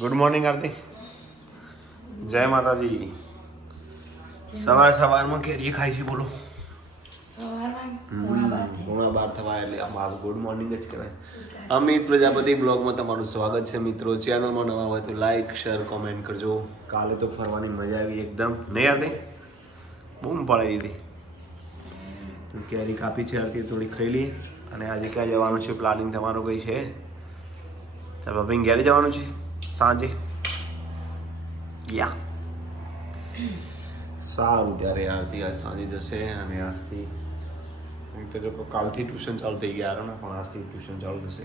Good morning આરતી. જય માતાજી. સવારમાં કેરી ખાઈ છે બોલો. પોણા 12 થવા એટલે અમારું ગુડ મોર્નિંગ જ કહેવાય. અમિત પ્રજાપતિ બ્લોગમાં તમારું સ્વાગત છે મિત્રો. ચેનલમાં નવા હોય તો લાઈક શેર કોમેન્ટ કરજો. કાલે તો ફરવાની મજા આવી એકદમ, નહીં આરતી? બૂમ પડાવી દીધી. કેરી કાપી છે આરતી, થોડી ખાઈ લઈએ. અને આજે ક્યાં જવાનું છે, પ્લાનિંગ તમારું કઈ છે? ચાલ ભાઈ ઘેરે જવાનું છે સાંજે. યા સારું ત્યારે આરતી આજ સાંજે જશે. અને આજથી તો જો કાલથી ટ્યુશન ચાલુ થઈ ગયા ને, પણ આજથી ટ્યુશન ચાલુ થશે.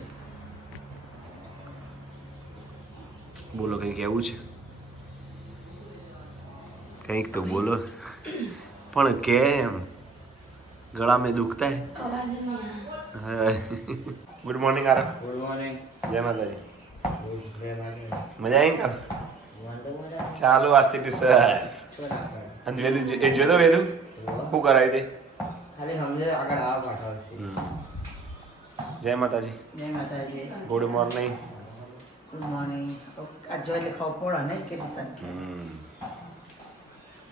બોલો કંઈક એવું છે? કંઈક તો બોલો. પણ કેમ ગળા में दुखता है? Good morning Aarav. Good morning. जय माताजी. मजा आई का? ચાલો આજથી ટ્યુશન. અને વેદુ એ જોતો વેદુ શું કરાવી દે ખાલી સમજે આગળ આવા પાછળ. જય માતાજી. જય માતાજી. Good morning. Good morning. આ જો એટલે ખાવ પડે ને કે નિશાન.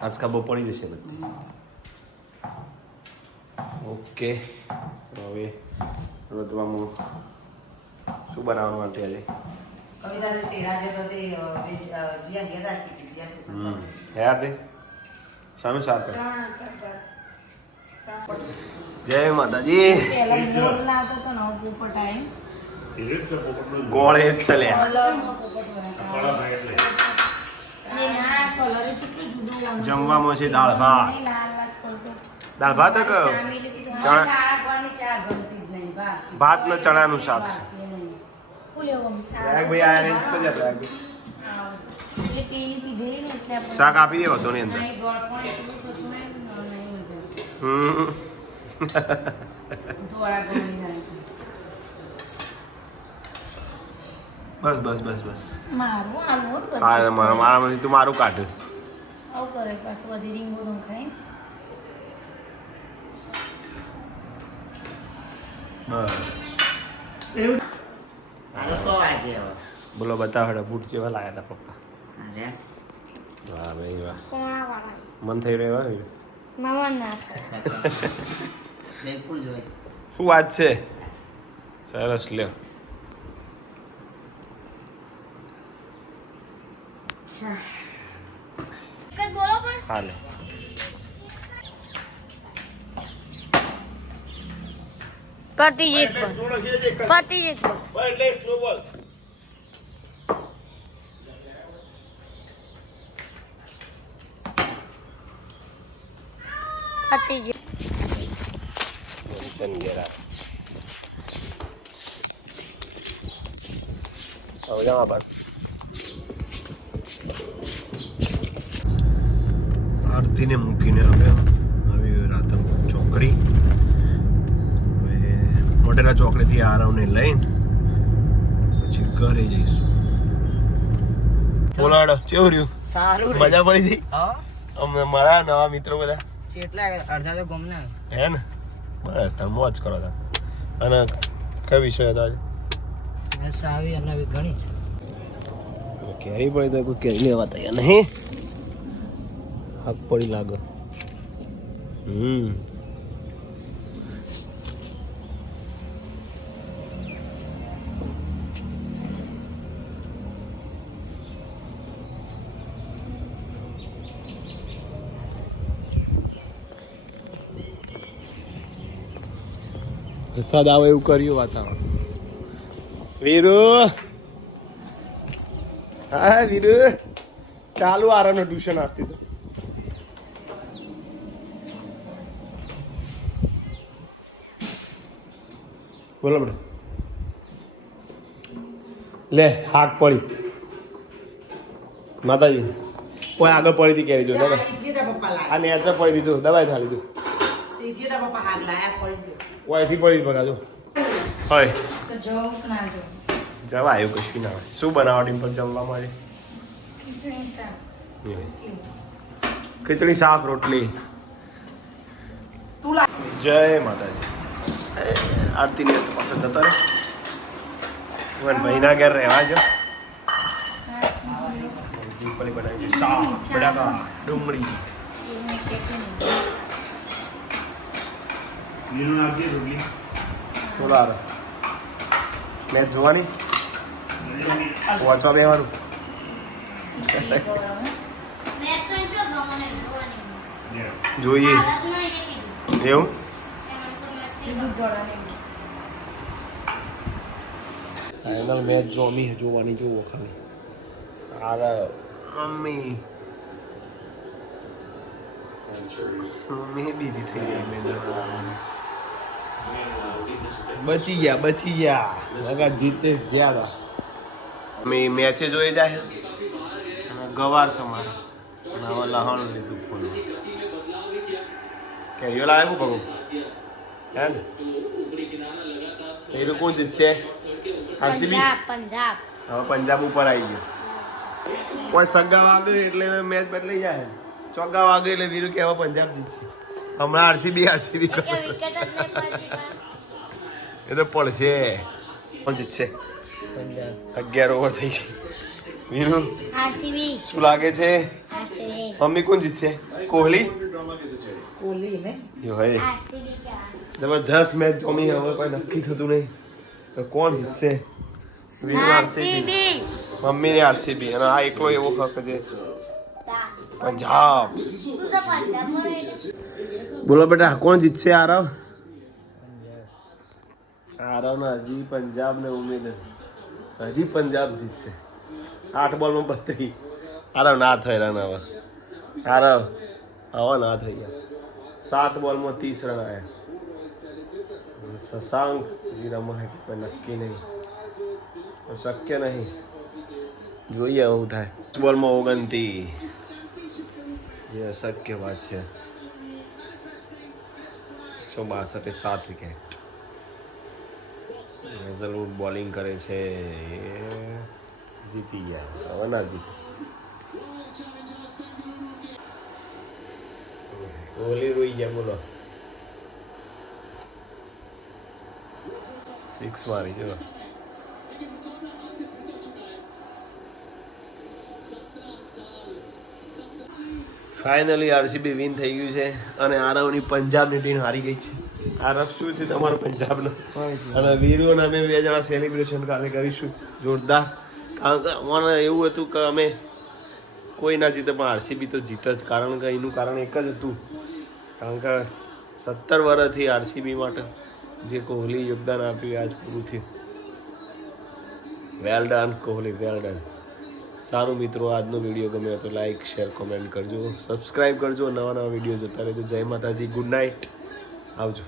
આજ કા બપોરી જશે બધી. ઓકે હવે રોટવામાં શું બનાવવાનું હતી આજે? કવિતા તો શેરા છે તો તે જીયા ગયા રાખી જીયા. યાર દે શાનું શાક? જય માતાજી. ગોળ એક ચલ્યા જમવામાં છે દાળ ભાત. દાળ ભાત કે ચણા ભાત ને ચણાનું શાક છે. ભાઈ આ નહીં તો જા શાક આપી દેવો તો ની અંદર. બસ બસ બસ બસ મારામાંથી તું મારું કાઢ. બોલો બતાવો હેડો બૂટ જેવા લાયા હતા પપ્પા. વાહ ભાઈ વાહ. મન થઈ રહ્યો શું વાત છે? સરસ લ્યો. હાલે આરતીને મૂકીને હવે આવી રાધનપુર ચોકડી. હવે મોટેરા ચોકડીથી આરવને લઈને પછી ઘરે જઈશું. બોલાડો કેવું રહ્યું? સારું. મજા પડી હતી? હા. અમે મારા નવા મિત્રો બધા કેટલા અડધા તો ગમ ના હે ને. બસ તમે મોજ કરો તા. અને કયો વિષય હતો આજે? સાવી અને ઘણી છે. કેરી પડી તો કોઈ કેરી લેવા તૈયાર નહીં. હાક પડી લાગે. વરસાદ આવે એવું કર્યું વાતાવરણ. વીરુ હા વીરુ ચાલુ આરામનું ટ્યુશન આજથી તો. બોલો બેટા. લે હાક પડી માતાજી. કોઈ આગળ પડી હતી કેરી જો દબાઈ. આ નેચર પડી દીધું દબાઈ થા લીધું. ઓયથી પડી બગા જો. હોય જવા આવ્યું કશું ના હોય. શું બનાવવા ડિમ્પલ જમવા માટે? ખીચડી શાક રોટલી. જય માતાજી. આરતી ને પાસે જતા રહે. ભાઈના ઘેર રહેવા જો. દીપાલી બનાવી છે શાક બટાકા ડુંગળી લીલું નાખજે રોટલી. થોડા મેચ જોવાની વાંચવા બેવાનું જોઈએ એવું ફાઇનલ મેચ જોવાની જોવો ખાલી મમ્મી બીજી થઈ ગઈ બચી ગયા લગા જીતેશ જ્યાદા મેં મેચે જોઈ જાય અને ગવાર સમારે નવા લહાણ લીધું ફોન કેરીઓ લાવ્યું ભગો હે ને એ લોકો જીતશે આરસીબી પંજાબ હવે પંજાબ ઉપર આવી ગયો કોઈ સગ્ગા વાગે એટલે મેચ બદલાઈ જાય ચોગ્ગા વાગે એટલે વીરુ કે હવે પંજાબ જીતશે હમણાં આરસીબી કરે એ તો પડશે કોણ જીતશે 11 ઓવર થઈ છે વીરુ આરસીબી શું લાગે છે આરસીબી મમ્મી કોણ જીતશે કોહલી કોહલી ને યો હે આરસીબી જબરજસ્ત મેચ જોમી હવે કોઈ નક્કી થતું નહીં તો કોણ જીતશે વીરુ આરસીબી મમ્મી ને આરસીબી અને આ એકલો એવો હક છે પંજાબ તું તો પંજાબ બોલો બેટા કોણ જીતશે આરવ આરવ ને હજી પંજાબ ને ઉમેદ હજી પંજાબ જીતશે 8 બોલમાં 32 આરવ ના થઈ રન હવે આરવ હવે ના થઈ ગયા 7 બોલમાં 30 રન આવ્યા શશાંક જી રમા કોઈ નક્કી નહીં શક્ય નહીં જોઈએ એવું થાય બોલમાં 29 જે અશક્ય વાત છે 162 7 વિકેટ રેઝોલ્યુટ બોલિંગ કરે છે જીતી ગયા હવે ના જીતે કોહલી રોઈ ગયા બોલો 6 મારી ચલો ફાઇનલી આરસીબી વિન થઈ ગયું છે અને આરવની પંજાબની ટીમ હારી ગઈ છે આરવ શું છે તમારો પંજાબનો અને વીરુ અને અમે 2 જણા સેલિબ્રેશન કાલે કરીશું જોરદાર કારણ કે મને એવું હતું કે અમે કોઈ ના જીતે પણ આરસીબી તો જીત જ કારણ કે એનું કારણ એક જ હતું કારણ કે 17 વર્ષથી આરસીબી માટે જે કોહલી યોગદાન આપ્યું આજ પૂરું થયું well done Kohli well done સારું મિત્રો આજનો વિડીયો ગમે તો લાઈક શેર કોમેન્ટ કરજો સબસ્ક્રાઈબ કરજો નવા વિડીયો જોતા રહેજો જય માતાજી ગુડ નાઇટ આવજો